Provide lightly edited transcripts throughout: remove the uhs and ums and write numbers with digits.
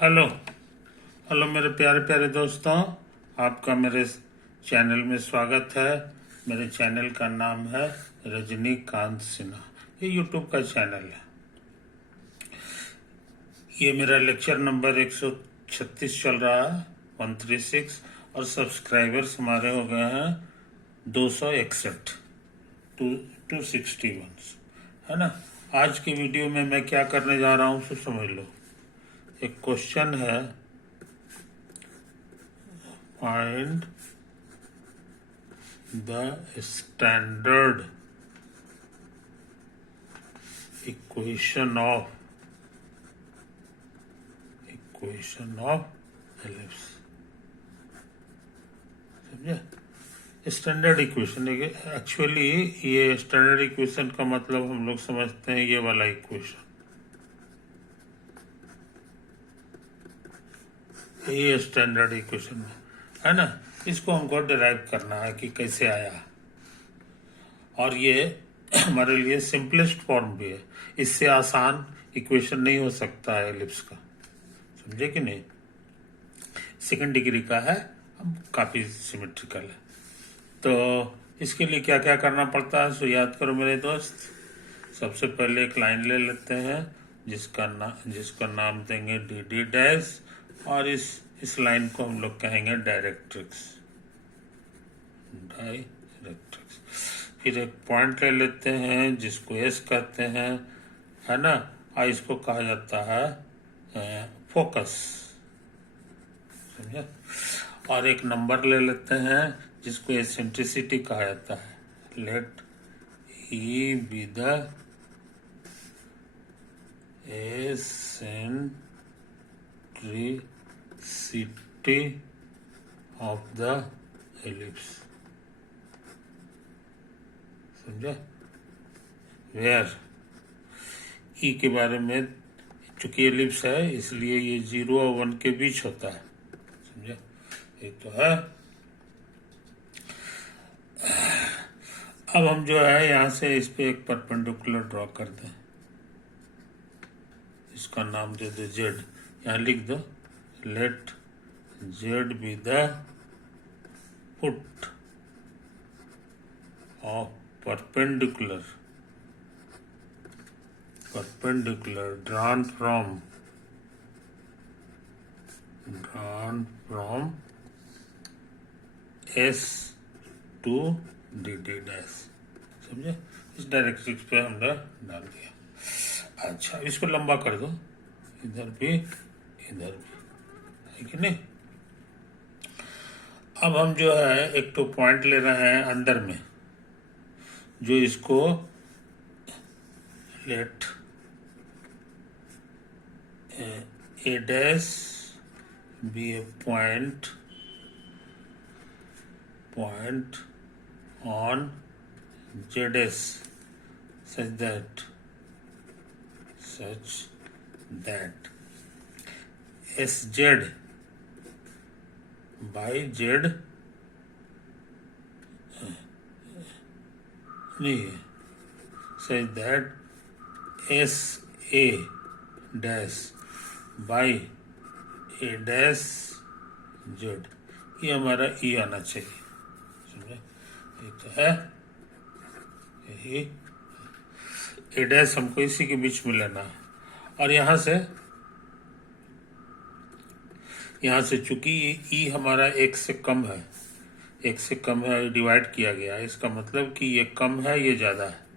Hello hello मेरे प्यारे प्यारे दोस्तों, आपका मेरे चैनल में स्वागत है। मेरे चैनल का नाम है रजनीकांत सिन्हा। ये यूट्यूब का चैनल है। ये मेरा लेक्चर नंबर 136 चल रहा है, 136। और सब्सक्राइबर्स हमारे हो गए हैं 261, 261, है ना। आज की वीडियो में मैं क्या करने जा रहा हूँ, सो समझ लो। एक क्वेश्चन है, find the standard equation of ellipse। समझे? स्टैंडर्ड इक्वेशन, एक्चुअली ये स्टैंडर्ड इक्वेशन का मतलब हम लोग समझते हैं ये वाला इक्वेशन, ये स्टैंडर्ड इक्वेशन है ना। इसको हमको डिराइव करना है कि कैसे आया, और ये हमारे लिए सिंपलेस्ट फॉर्म भी है। इससे आसान इक्वेशन नहीं हो सकता है एलिप्स का, समझे कि नहीं। सेकंड डिग्री का है, काफी सिमेट्रिकल है। तो इसके लिए क्या क्या करना पड़ता है, सो याद करो मेरे दोस्त। सबसे पहले एक लाइन ले लेते हैं जिसका नाम देंगे डी डी डैश, और इस लाइन को हम लोग कहेंगे डायरेक्ट्रिक्स। फिर एक पॉइंट ले लेते हैं जिसको एस कहते हैं, है ना। और इसको कहा जाता है फोकस, समझे। और एक नंबर ले लेते हैं जिसको एसेंट्रिसिटी कहा जाता है। Let e be the eccentricity of the ellipse, समझे। वेयर ई के बारे में, चूंकि एलिप्स है इसलिए ये 0 और 1 के बीच होता है, समझे। एक तो है। अब हम जो है यहाँ से इस पे एक परपेंडिकुलर ड्रॉ कर दें। इसका नाम दे दो जेड, यहाँ लिख दो let Z be the foot of perpendicular drawn from S to dd dash, समझे। इस डायरेक्ट्रिक्स पे हमने डाल दिया। अच्छा, इसको लंबा कर दो, इधर भी इधर भी, है कि नहीं। अब हम जो है एक तो पॉइंट ले रहे हैं अंदर में, जो इसको let A dash be a point on Z S such that S Z by Z नहीं है, such that S A dash by A dash Z, ये हमारा ई आना चाहिए, समझे। ये तो है, यही ए डैश हमको इसी के बीच में लेना है। और यहाँ से चूंकि ई हमारा एक से कम है, डिवाइड किया गया है, इसका मतलब कि ये कम है ये ज्यादा है।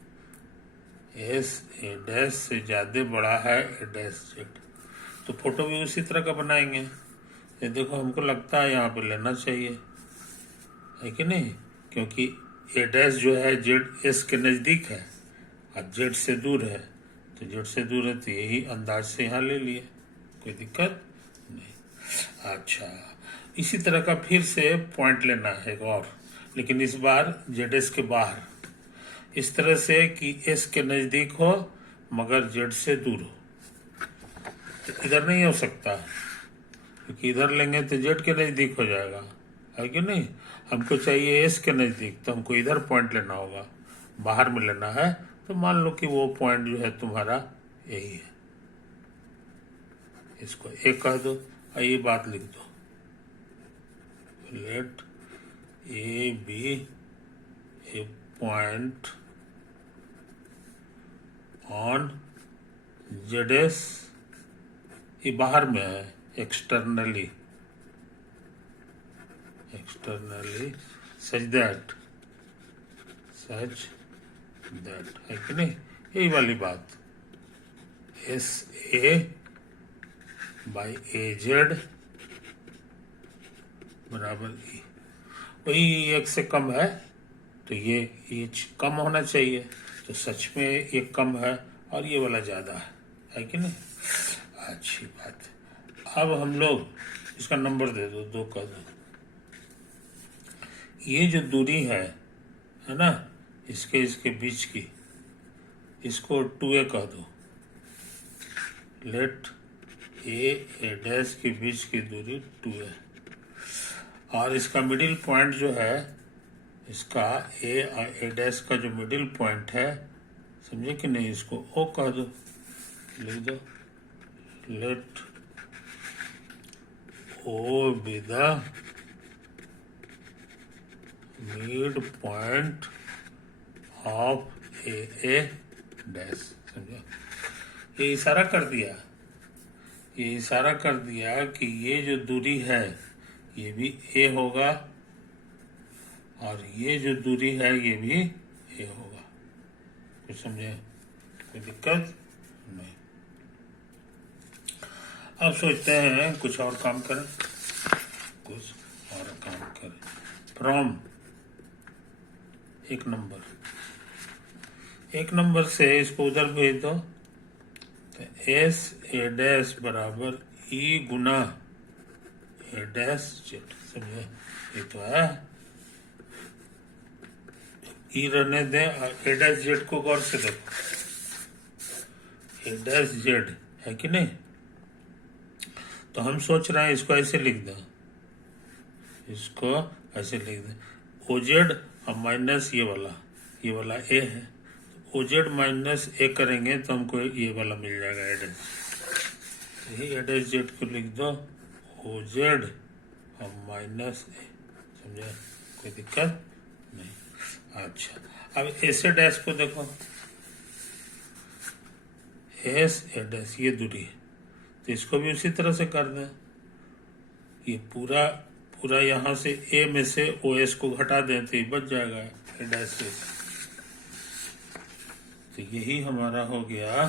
एस ए डैश से ज्यादा बड़ा है ए डैश जेड, तो फोटो भी उसी तरह का बनाएंगे। ये देखो, हमको लगता है यहाँ पे लेना चाहिए, है कि नहीं, क्योंकि ए डैश जो है जेड एस के नजदीक है और जेड से दूर है, तो जेड से दूर है तो यही अंदाज से यहाँ ले लिए, कोई दिक्कत नहीं। अच्छा, इसी तरह का फिर से पॉइंट लेना है एक और, लेकिन इस बार जेड एस के बाहर, इस तरह से कि एस के नजदीक हो मगर जेड से दूर हो। तो इधर नहीं हो सकता, क्योंकि इधर लेंगे तो जेड के नजदीक हो जाएगा, है कि नहीं। हमको चाहिए एस के नजदीक, तो हमको इधर पॉइंट लेना होगा, बाहर में लेना है। तो मान लो कि वो पॉइंट जो है तुम्हारा यही है, इसको ए कह दो और ये बात लिख दो, let A be a point on Z S, ये बाहर में है, एक्सटर्नली सच दैट है कि नहीं, यही वाली बात, S A by A Z बराबर ई, वही एक से कम है तो ये कम होना चाहिए, तो सच में ये कम है और ये वाला ज़्यादा है कि नहीं। अच्छी बात है। अब हम लोग इसका नंबर दे दो, 2 का 2। ये जो दूरी है ना, इसके बीच की, इसको 2a कह दो, लेट ए डैश के बीच की दूरी 2a, और इसका मिडिल पॉइंट जो है, इसका ए डैश का जो मिडिल पॉइंट है, समझे कि नहीं, इसको ओ कह दो, लिख दो, let O be the mid point of A dash. समझे, ये इशारा कर दिया कि ये जो दूरी है ये भी ए होगा और ये जो दूरी है ये भी ए होगा। कुछ समझे, कोई दिक्कत नहीं। अब सोचते हैं कुछ और काम करें, फ्रॉम एक नंबर से इसको उधर भेज दो, तो एस ए डैश बराबर ई गुना ए डैश जेड। समझे, ये तो है, ई रहने दें, ए डैश जेड को गौर से देखो, ए डैश जेड है कि नहीं, तो हम सोच रहे हैं इसको ऐसे लिख दें, ओजेड और माइनस ये वाला ए है, तो ओजेड माइनस ए करेंगे तो हमको ये वाला मिल जाएगा ए डैश, यही ए डैश जेड को लिख दो, ओजेड और माइनस ए। समझे, कोई दिक्कत नहीं। अच्छा, अब एस ए डैश को देखो, एस ए डैश ये दूरी है, तो इसको भी उसी तरह से कर दें, ये पूरा यहाँ से ए में से ओ एस को घटा दें तो ये बच जाएगा ए डैश से। तो यही हमारा हो गया,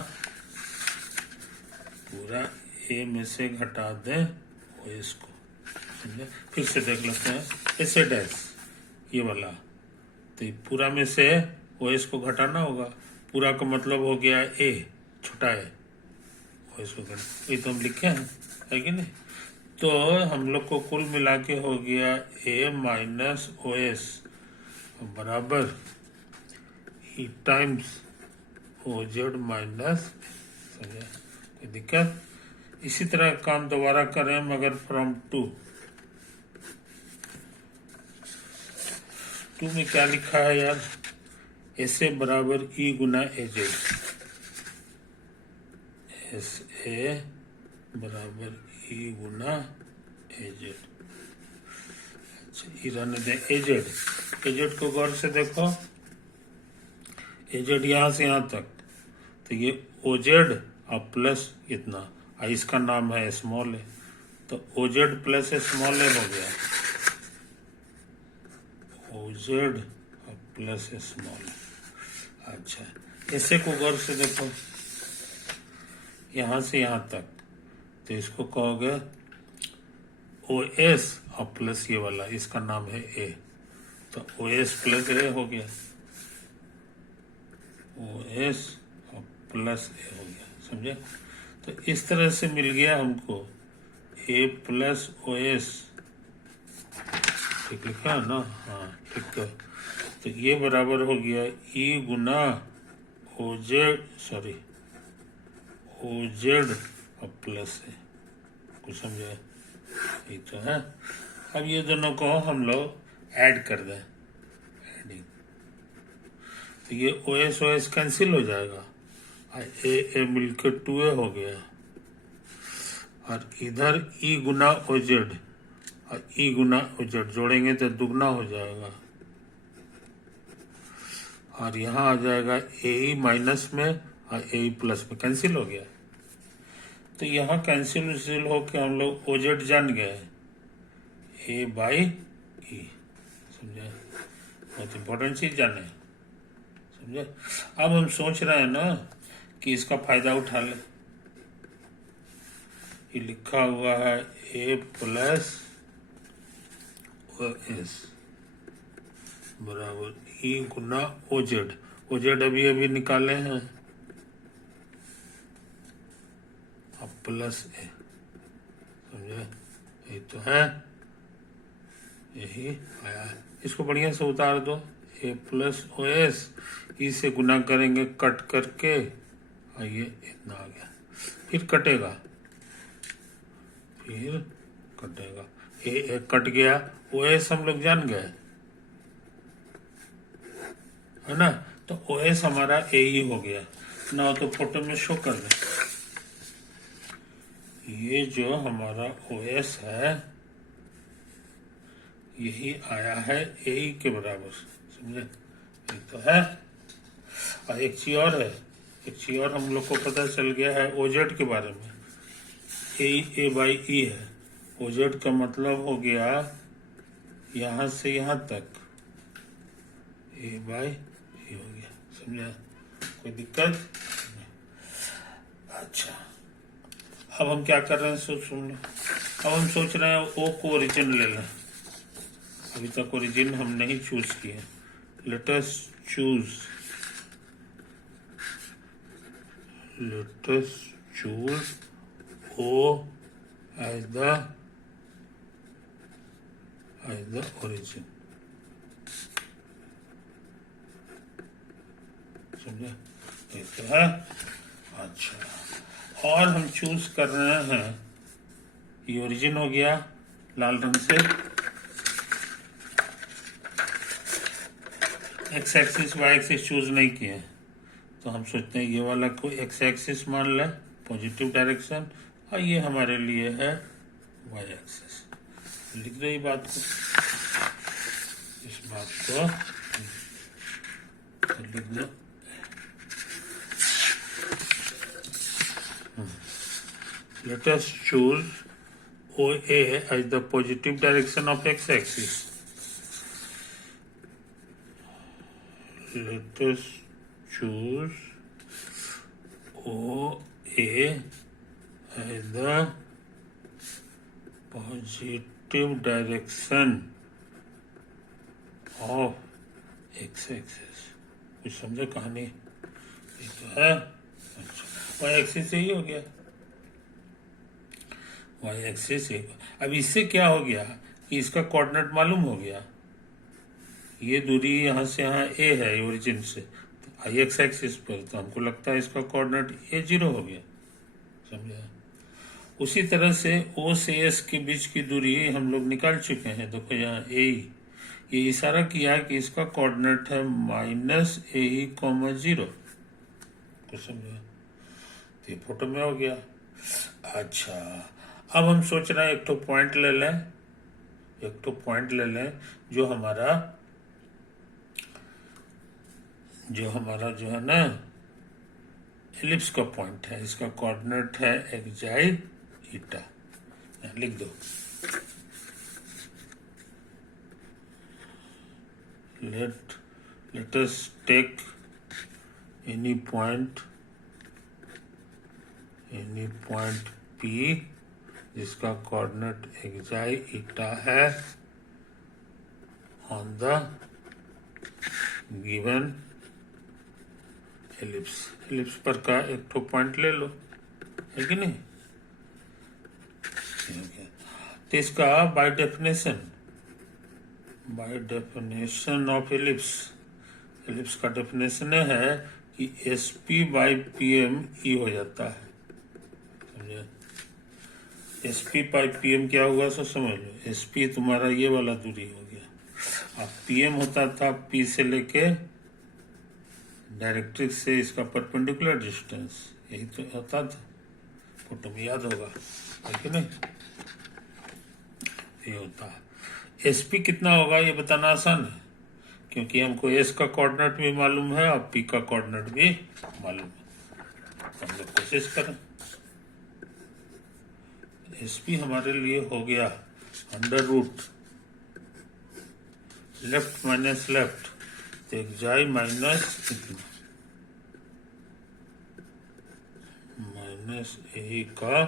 पूरा ए में से घटा दें ओ एस को। समझे, फिर से देख लेते हैं, एस ए डैश ये वाला, तो पूरा में से ओ एस को घटाना होगा, पूरा का मतलब हो गया ए, छोटा ए, ओ एस को घटाना, ये तो हम लिखे हैं, है कि नहीं। तो हम लोग को कुल मिला के हो गया ए माइनस ओ एस बराबर ई टाइम्स ओ जेड माइनस। समझे, कोई दिक्कत। इसी तरह काम दोबारा करें, मगर फ्रॉम टू में क्या लिखा है यार, एस ए बराबर ई गुना ए जेड, एस ए बराबर ई गुना ए जेड। अच्छा, ई रहने दें ए जेड को गौर से देखो, ए जेड यहाँ से यहाँ तक, तो ये ओ जेड और प्लस इतना, और इसका नाम है स्मॉल ए, तो ओ जेड प्लस स्मॉल ए हो गया, ओ जेड और प्लस स्मॉल ए। अच्छा, ऐसे को गौर से देखो, यहाँ से यहाँ तक, तो इसको कहोगे ओ एस और प्लस ये वाला, इसका नाम है ए, तो ओ एस प्लस ए हो गया, ओ एस और प्लस ए हो गया। समझे, तो इस तरह से मिल गया हमको ए प्लस ओ एस, ठीक लिखा है ना, हाँ ठीक है। तो ये बराबर हो गया ई गुना ओ जेड और प्लस है। कुछ समझे, ये तो है। अब ये दोनों को हम लोग ऐड कर दें, एडिंग, तो ये ओ एस कैंसिल हो जाएगा, ए मिलकर 2a हो गया, और इधर ई गुना ओजेड, और ई गुना ओजेड जोड़ेंगे तो दुगना हो जाएगा, और यहाँ आ जाएगा ए माइनस में और ए प्लस में, कैंसिल हो गया। तो यहाँ कैंसिल हो के हम लोग ओजेड जान गए, ए बाई ई, समझे, बहुत इंपॉर्टेंट चीज जाने, समझे। अब हम सोच रहे हैं ना कि इसका फायदा उठा ले, ये लिखा हुआ है ए प्लस ओ एस बराबर ई गुना ओजेड, ओजेड अभी अभी निकाले हैं, अब प्लस ए, समझे, ये तो है, यही आया है। इसको बढ़िया से उतार दो, ए प्लस ओ एस, ई से गुना करेंगे कट करके, और ये इतना आ गया, फिर कटेगा, फिर कटेगा, ए कट गया, ओ एस हम लोग जान गए, है ना। तो ओ एस हमारा ए ही हो गया ना, तो फोटो में शो कर दे, ये जो हमारा ओ एस है यही आया है ए के बराबर, समझे, ये तो है। और एक चीज और है, एक चीज और हम लोग को पता चल गया है ओजेड के बारे में, ए बाई ई है, ओजेड का मतलब हो गया यहां से यहां तक, ए बाई ई हो गया, समझा, कोई दिक्कत। अच्छा, अब हम क्या कर रहे हैं सुन लो, अब हम सोच रहे हैं ओ को ओरिजिन ले लें, अभी तक ओरिजिन हम नहीं चूज किए, let us choose O as the origin, समझे, ये तो है। अच्छा, और हम चूज कर रहे हैं, ये ओरिजिन हो गया लाल रंग से, x axis y axis choose नहीं किए, तो हम सोचते हैं ये वाला को एक्स एक्सिस मान लें, पॉजिटिव डायरेक्शन, और ये हमारे लिए है वाई एक्सिस। लिख दो ये बात को, इस बात को तो लिख दो, let us choose OA as the positive direction of x-axis. Let us choose OA as the positive direction of x-axis. कुछ समझे कहानी, ये तो है। अच्छा, y एक्सिस से ही हो गया, वाई एक्सिस है। अब इससे क्या हो गया कि इसका कोऑर्डिनेट मालूम हो गया, ये दूरी यहाँ से यहाँ ए है ओरिजिन से, तो आई एक्स एक्सिस पर, तो हमको लगता है इसका कोऑर्डिनेट ए 0 हो गया, समझा। उसी तरह से ओ से एस के बीच की दूरी हम लोग निकाल चुके हैं, देखो यहाँ ए, ये इशारा किया कि इसका कोऑर्डिनेट है माइनस ए कॉमा 0, कुछ समझा, तो ये फोटो में हो गया। अच्छा, अब हम सोच रहे हैं एक तो पॉइंट ले लें, एक तो पॉइंट ले लें जो हमारा जो है ना एलिप्स का पॉइंट है, इसका कोऑर्डिनेट है एक्स ईटा, लिख दो, let us take any point P जिसका कोऑर्डिनेट एक्साई ईटा है ऑन द गिवन एलिप्स पर का एक ठो पॉइंट ले लो, है कि नहीं। तो इसका बाय डेफिनेशन ऑफ एलिप्स का डेफिनेशन है कि S P by P M e हो जाता है, समझे। S P by P M क्या हुआ सो समझ लो, एस पी तुम्हारा ये वाला दूरी हो गया, अब पी एम होता था पी से लेके डायरेक्ट्रिक्स से इसका परपेंडिकुलर डिस्टेंस, यही तो होता था। फोटो में याद होगा, है कि नहीं? ये होता है। SP कितना होगा ये बताना आसान है, क्योंकि हमको S का कोऑर्डिनेट भी मालूम है और P का कोऑर्डिनेट भी मालूम है। हम लोग कोशिश करें। SP हमारे लिए हो गया under root left minus left, तो एक्जाई माइनस A का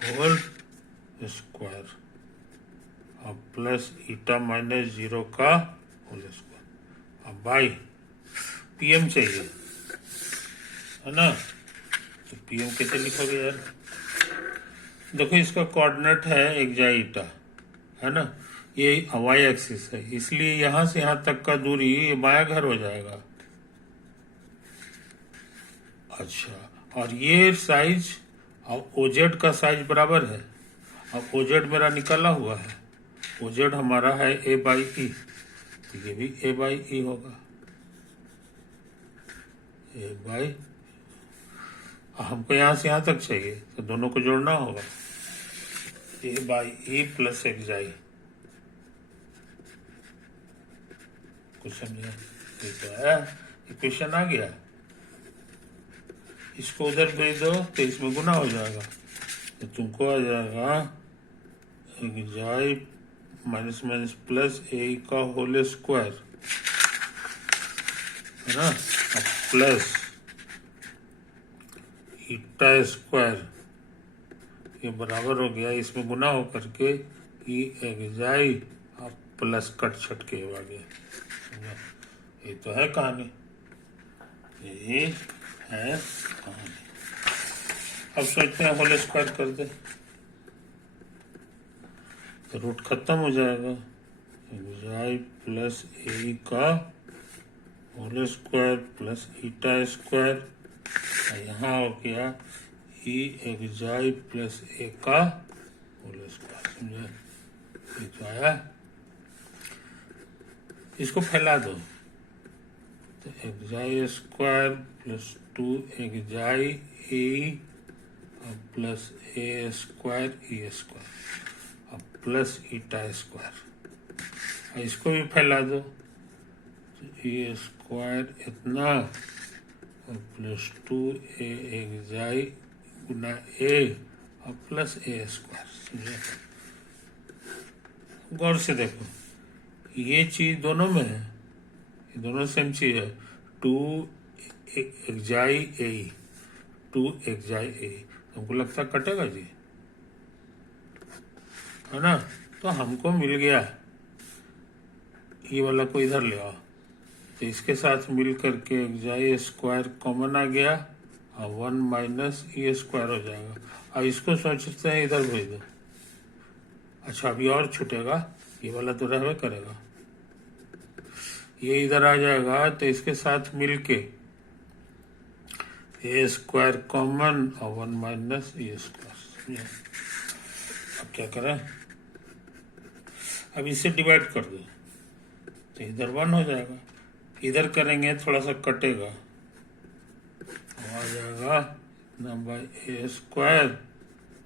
होल स्क्वायर और प्लस ईटा माइनस 0 का होल स्क्वायर। अब बाई PM चाहिए, है ना? तो PM कैसे लिखोगे यार? देखो इसका कोऑर्डिनेट है एक्जाई ईटा, है ना? ये y एक्सिस है, इसलिए यहां से यहां तक का दूरी ये बाया घर हो जाएगा। अच्छा, और ये साइज और OZ का साइज बराबर है। अब OZ मेरा निकला हुआ है, OZ हमारा है A/E, तो ये भी A/E होगा। हमको यहाँ से यहाँ तक चाहिए, तो दोनों को जोड़ना होगा। A/E प्लस एक्जाई, कुछ समझे? ये तो है, इक्वेशन आ गया। इसको उधर भेज दो तो इसमें गुना हो जाएगा, तो तुमको आ जाएगा एक्जाई माइनस माइनस प्लस A का होल स्क्वायर, है ना? प्लस ईटा स्क्वायर, ये बराबर हो गया, इसमें गुना हो करके E एक्जाई और प्लस कट छट के आ गया। ये तो है कहानी, यही है कहानी। अब सोचते हैं होल स्क्वायर कर दे, तो रूट खत्म हो जाएगा। एक्जाई प्लस A का whole square plus eta square, यहाँ हो गया E एक्जाई प्लस A का होल स्क्वायर। समझे? ये तो आया। इसको फैला दो, तो xi square plus 2 xi A और plus A square E square और प्लस ईटा स्क्वायर। इसको भी फैला दो, तो A स्क्वायर इतना और प्लस 2A एक्जाई गुना A और प्लस A स्क्वायर। समझे? गौर से देखो, ये चीज दोनों में है, ये दोनों सेम चीज है। 2 एक्जाई A, 2 एक्जाई A, हमको लगता कटेगा जी, है ना? तो हमको मिल गया, ये वाला को इधर ले आओ, तो इसके साथ मिल करके एक्जाई स्क्वायर कॉमन आ गया और 1 माइनस E स्क्वायर हो जाएगा। और इसको सोचते हैं इधर भेज दो। अच्छा, अभी और छूटेगा, ये वाला तो रहवे करेगा, ये इधर आ जाएगा, तो इसके साथ मिलके A स्क्वायर कॉमन और 1 माइनस E स्क्वायर। अब क्या करें? अब इसे डिवाइड कर दो, तो इधर 1 हो जाएगा, इधर करेंगे थोड़ा सा कटेगा, आ जाएगा इतना बाई A स्क्वायर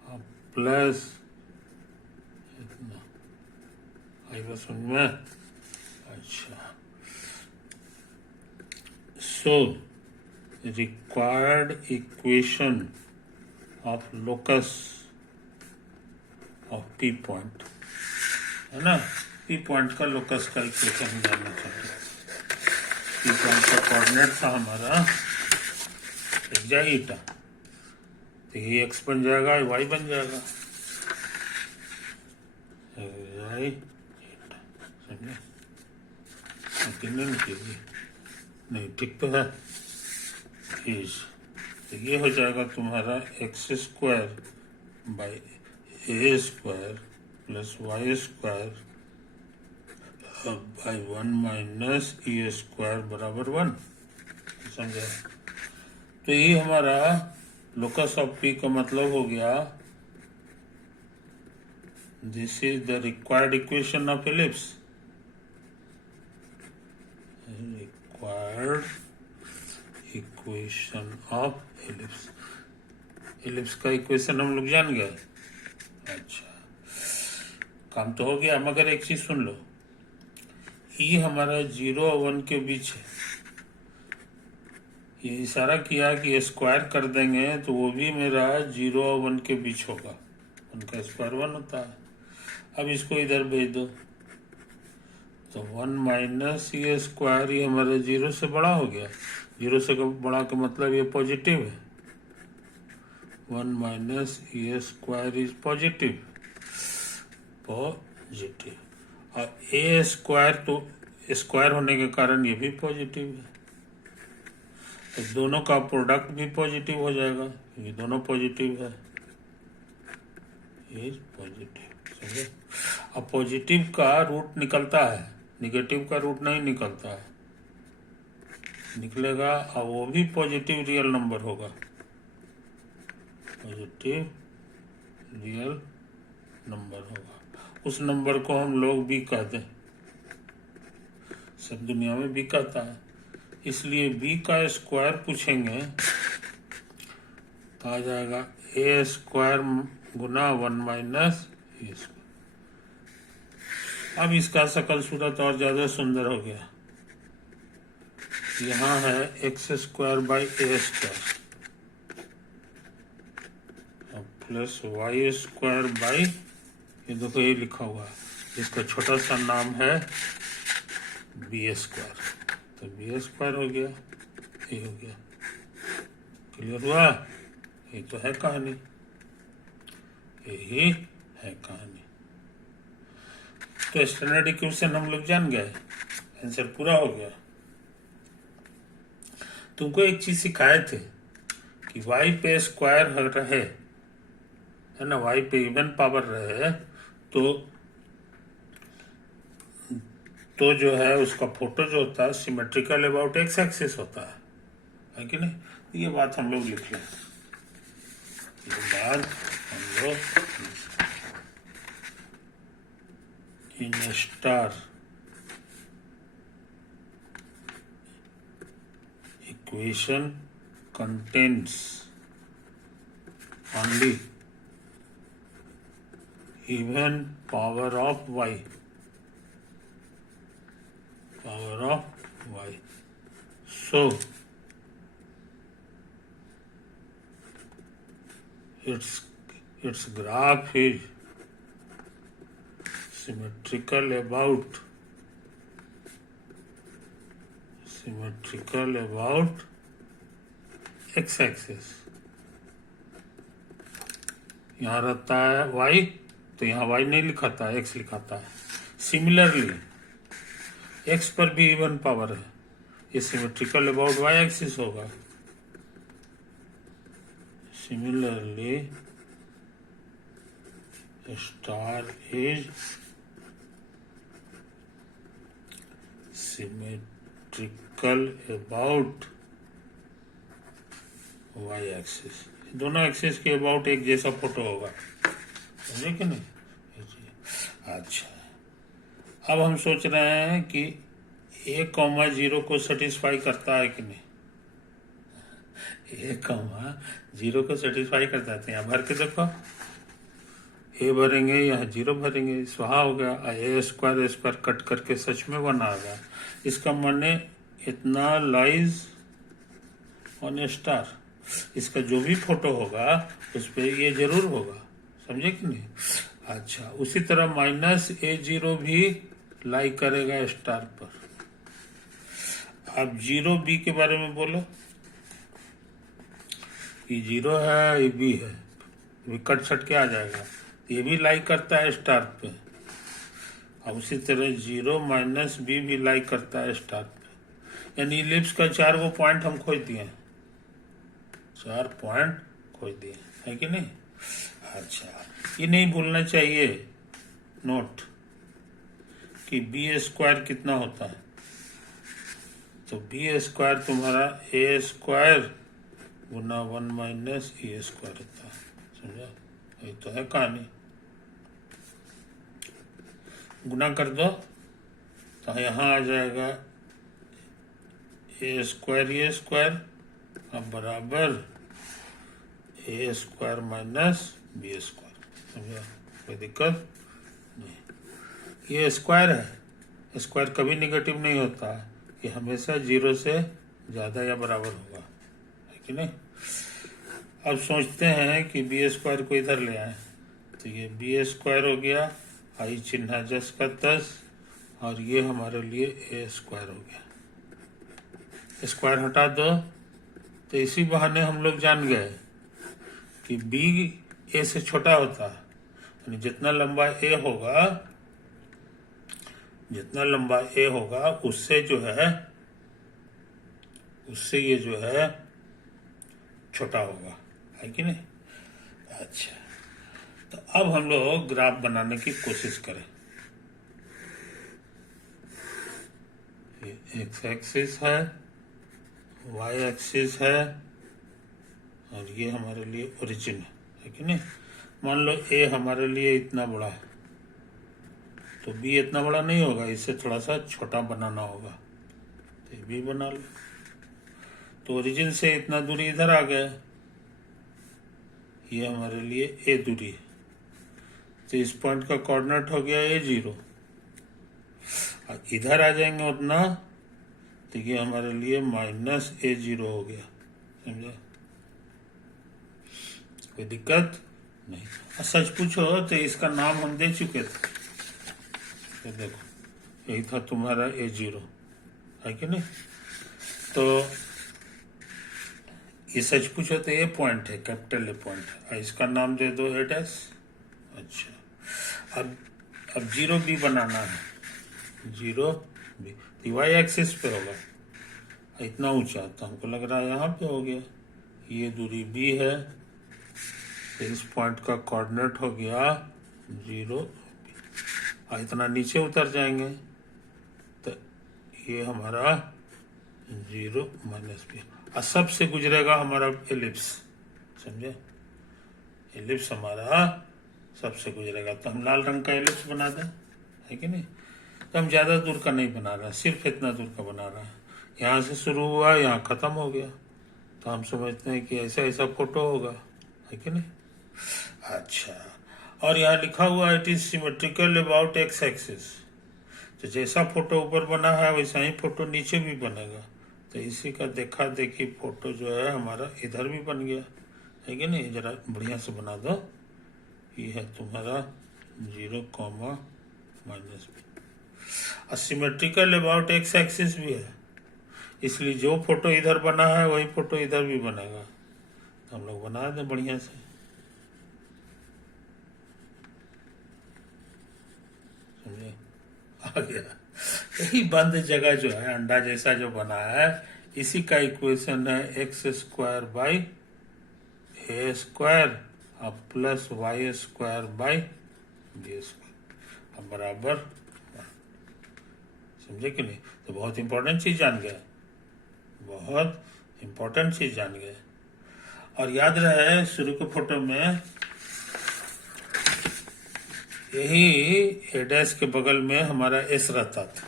और प्लस इतना। आई बात समझ में? अच्छा, so required equation of locus of P point, है ना? P point का लोकस का इक्वेशन जानना चाहते हैं। P point का कोऑर्डिनेट था हमारा एक्जाई ईटा, तो ये x बन जाएगा, y बन जाएगा, एक्जाई ईटा। समझे? नहीं, ठीक तो है। इस तो ये हो जाएगा तुम्हारा x square by A square plus Y square by 1 minus E square बराबर 1। समझे? तो ये हमारा लोकस ऑफ P का मतलब हो गया, this is the required equation of ellipse. Required equation of ellipse, ellipse का इक्वेशन हम लोग जान गए। अच्छा, काम तो हो गया, मगर एक चीज सुन लो, ई हमारा 0 और 1 के बीच है। ये इशारा किया कि स्क्वायर कर देंगे तो वो भी मेरा 0 और 1 के बीच होगा, 1 का स्क्वायर 1 होता है। अब इसको इधर भेज दो तो 1 माइनस ये स्क्वायर, ये हमारे 0 से बड़ा हो गया। 0 से बड़ा का मतलब ये पॉजिटिव है। 1 माइनस ये स्क्वायर इज पॉजिटिव, पॉजिटिव। और ए स्क्वायर तो स्क्वायर होने के कारण ये भी पॉजिटिव है, तो दोनों का प्रोडक्ट भी पॉजिटिव हो जाएगा, ये दोनों पॉजिटिव है, ये पॉजिटिव। समझे? अब पॉजिटिव का रूट निकलता है, निगेटिव का रूट नहीं निकलता है, निकलेगा और वो भी पॉजिटिव रियल नंबर होगा, पॉजिटिव रियल नंबर होगा। उस नंबर को हम लोग बी कहते हैं, सब दुनिया में बी कहता है। इसलिए बी का स्क्वायर पूछेंगे तो आ जाएगा ए स्क्वायर गुना 1 माइनस ए स्क्वायर। अब इसका शकल सूरत और ज्यादा सुंदर हो गया। यहाँ है x square by A square plus y square by, ये देखो ये लिखा हुआ है, जिसका छोटा सा नाम है बी स्क्वायर, तो बी स्क्वायर हो गया, ये हो गया। क्लियर हुआ? ये तो है कहानी, यही है कहानी। तो स्टैंडर्ड इक्वेशन हम लोग जान गए, आंसर पूरा हो गया। तुमको एक चीज सिखाए थे कि y पे स्क्वायर रहे है ना, y पे इवन पावर रहे तो जो है उसका फोटो जो होता है सिमेट्रिकल अबाउट एक्स एक्सिस होता है कि नहीं? ये बात हम लोग लिख लें, ये बात हम लोग in star equation contains only even power of y, so its graph is symmetrical about x axis. यहाँ रहता है y, तो यहाँ y नहीं लिखाता है, x लिखाता है। सिमिलरली x पर भी इवन पावर है, ये सिमेट्रिकल अबाउट y एक्सिस होगा। Similarly star is symmetrical about y axis, दोनों एक्सिस के अबाउट एक जैसा फोटो होगा, समझे कि नहीं? अच्छा, अब हम सोच रहे हैं कि a, 0 को सेटिस्फाई करता है कि नहीं? a, 0 को सेटिस्फाई करता है, तो यहाँ भर के देखो, a भरेंगे, यहाँ 0 भरेंगे, स्वाहा हो गया। a स्क्वायर कट करके सच में 1 आ गया। इसका माने इतना लाइज ऑन स्टार, इसका जो भी फोटो होगा उस पर ये जरूर होगा, समझे कि नहीं? अच्छा, उसी तरह माइनस A0 भी लाई करेगा स्टार पर। अब 0B के बारे में बोलो, ये 0 है, ये B है, ये कट छट के आ जाएगा, ये भी लाई करता है स्टार पे। अब उसी तरह 0 माइनस B भी लाई करता है स्टार पे। यानी इलिप्स का 4 वो पॉइंट हम खोज दिए, 4 पॉइंट खोज दिए, है कि नहीं? अच्छा, ये नहीं भूलना चाहिए नोट कि बी स्क्वायर कितना होता है। तो बी स्क्वायर तुम्हारा ए स्क्वायर गुना 1 माइनस ए स्क्वायर होता है, समझा? ये तो है कहानी। गुना कर दो तो यहाँ आ जाएगा ए स्क्वायर अब बराबर ए स्क्वायर माइनस बी स्क्वायर, समझा? कोई दिक्कत नहीं। ये स्क्वायर है, स्क्वायर कभी निगेटिव नहीं होता, ये हमेशा 0 से ज़्यादा या बराबर होगा, है कि नहीं? अब सोचते हैं कि बी स्क्वायर को इधर ले आए, तो ये बी स्क्वायर हो गया, आई चिन्ह 10 का 10, और ये हमारे लिए ए स्क्वायर हो गया। स्क्वायर हटा दो, तो इसी बहाने हम लोग जान गए कि बी ए से छोटा होता है, यानी जितना लंबा ए होगा, जितना लंबा ए होगा उससे जो है, उससे ये जो है छोटा होगा, है कि नहीं? अच्छा, तो अब हम लोग ग्राफ बनाने की कोशिश करें। ये एक्स एक्सिस है, वाई एक्सिस है, और ये हमारे लिए ओरिजिन है कि नहीं? मान लो ए हमारे लिए इतना बड़ा है, तो बी इतना बड़ा नहीं होगा, इससे थोड़ा सा छोटा बनाना होगा, तो ये बी बना लो। तो ओरिजिन से इतना दूरी इधर आ गया, ये हमारे लिए ए दूरी है, तो इस पॉइंट का कोऑर्डिनेट हो गया A0, और इधर आ जाएंगे उतना, तो ये हमारे लिए माइनस A0 हो गया, समझा? कोई दिक्कत नहीं। और सच पूछो तो इसका नाम हम दे चुके थे, तो देखो यही था तुम्हारा A0, है कि नहीं? तो ये सच पूछो तो ये पॉइंट है, कैपिटल ए पॉइंट है, इसका नाम दे दो A'। अच्छा, अब 0B बनाना है, 0B तो वाई एक्सिस पे होगा, इतना ऊंचा, तो हमको लग रहा है यहाँ पे हो गया, ये दूरी B है, तो इस पॉइंट का कोऑर्डिनेट हो गया 0B, और इतना नीचे उतर जाएंगे, तो ये हमारा 0 माइनस B, और सबसे गुजरेगा हमारा एलिप्स, समझे? एलिप्स हमारा सबसे गुजरेगा, तो हम लाल रंग का एलिप्स बना दें, है कि नहीं? तो हम ज़्यादा दूर का नहीं बना रहे, सिर्फ इतना दूर का बना रहे हैं, यहाँ से शुरू हुआ यहाँ ख़त्म हो गया, तो हम समझते हैं कि ऐसा ऐसा फोटो होगा, है कि नहीं? अच्छा, और यहाँ लिखा हुआ it is symmetrical about x axis, तो जैसा फोटो ऊपर बना है वैसा ही फोटो नीचे भी बनेगा, तो इसी का देखा देखी फोटो जो है हमारा इधर भी बन गया, है कि नहीं? जरा बढ़िया से बना दो, ये है तुम्हारा 0, माइनस B, और सिमेट्रिकल अबाउट एक्स एक्सिस भी है, इसलिए जो फोटो इधर बना है वही फोटो इधर भी बनेगा, तो हम लोग बना दें बढ़िया से, समझे? आ गया। यही बंद जगह जो है, अंडा जैसा जो बना है, इसी का इक्वेशन है x square by A square और plus y square by b square, अब बराबर, समझे कि नहीं? तो बहुत इंपॉर्टेंट चीज जान गए, बहुत इंपॉर्टेंट चीज जान गए। और याद रहे शुरू के फोटो में यही ए डैश के बगल में हमारा एस रहता था,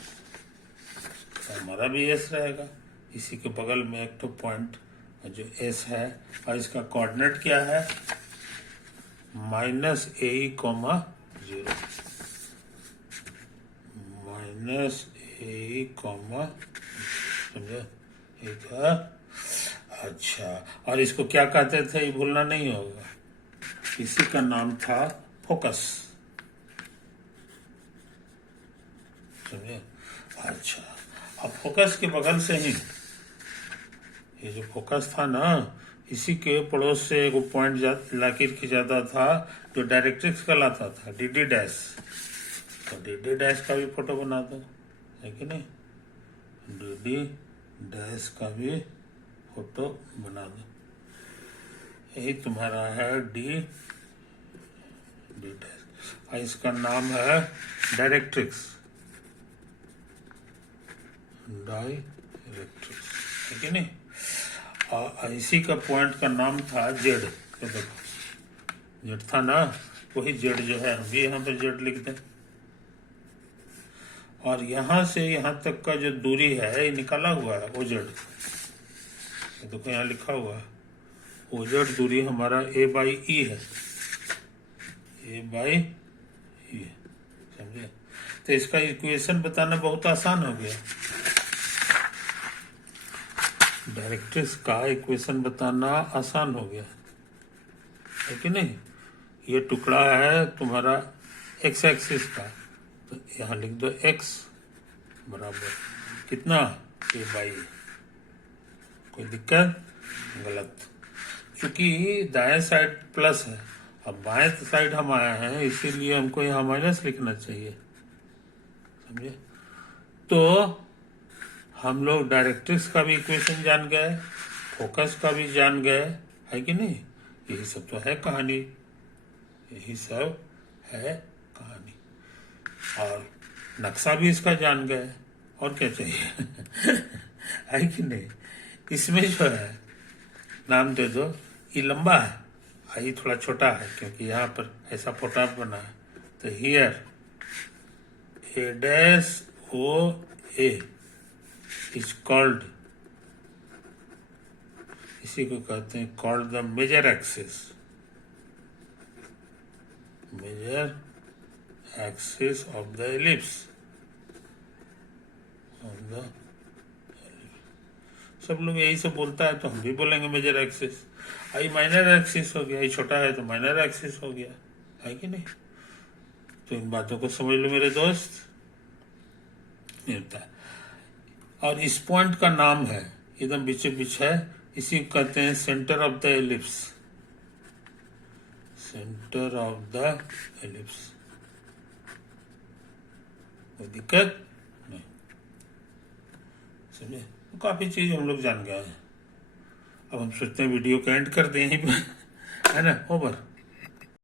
तो हमारा भी एस रहेगा, इसी के बगल में एक तो पॉइंट जो एस है, और इसका कोऑर्डिनेट क्या है, माइनस AE,0, माइनस AE, समझे? एक है। अच्छा, और इसको क्या कहते थे ये भूलना नहीं होगा, इसी का नाम था फोकस, समझे? अच्छा, अब फोकस के बगल से ही ये जो फोकस था ना, इसी के पड़ोस से एक पॉइंट लाकिर की जाता था जो डायरेक्ट्रिक्स कहलाता था, DD डैश, तो DD डैश का भी फोटो बना दो, है कि नहीं? DD डैश का भी फोटो बना दो, यही तुम्हारा है D डैश, और इसका नाम है डायरेक्ट्रिक्स, डायरेक्ट्रिक्स, है कि नहीं? और इसी का पॉइंट का नाम था जेड, तो देखो जेड था ना, वही जेड जो है हम भी यहाँ पर जेड लिख दें, और यहाँ से यहाँ तक का जो दूरी है ये निकाला हुआ है वो जेड, देखो यहाँ लिखा हुआ है अपोजिट दूरी हमारा ए बाई ई है, ए बाई ई, समझे। तो इसका इक्वेशन बताना बहुत आसान हो गया। डायरेक्ट्रिक्स का इक्वेशन बताना आसान हो गया है कि नहीं। ये टुकड़ा है तुम्हारा एक्स एक्सिस का, तो यहाँ लिख दो एक्स बराबर कितना, ए बाई। कोई दिक्कत? गलत, क्योंकि दाएं साइड प्लस है, अब बाएं साइड हम आए हैं, इसीलिए हमको यहाँ माइनस लिखना चाहिए, समझे। तो हम लोग डायरेक्ट्रिक्स का भी इक्वेशन जान गए, फोकस का भी जान गए, है कि नहीं। यही सब तो है कहानी, यही सब है कहानी। और नक्शा भी इसका जान गए, और क्या चाहिए है कि नहीं। इसमें जो है नाम दे दो, ये लंबा है, ये थोड़ा छोटा है, क्योंकि यहाँ पर ऐसा फोटा बना है। तो here A dash O A is called, इसी को कहते हैं called the major axis, major axis of the ellipse, of the, सब लोग यही सब बोलता है, तो हम भी बोलेंगे मेजर एक्सिस। आई माइनर एक्सिस हो गया, ये छोटा है तो माइनर एक्सिस हो गया, है कि नहीं। तो इन बातों को समझ लो मेरे दोस्त, मिलता है। और इस पॉइंट का नाम है, एकदम बीचे बीच है, इसी को कहते हैं centre of the ellipse, centre of the ellipse. कोई दिक्कत नहीं, समझे। काफी चीज हम लोग जान गए हैं। अब हम सोचते हैं वीडियो को एंड कर दें यहीं पे, है ना, ओवर।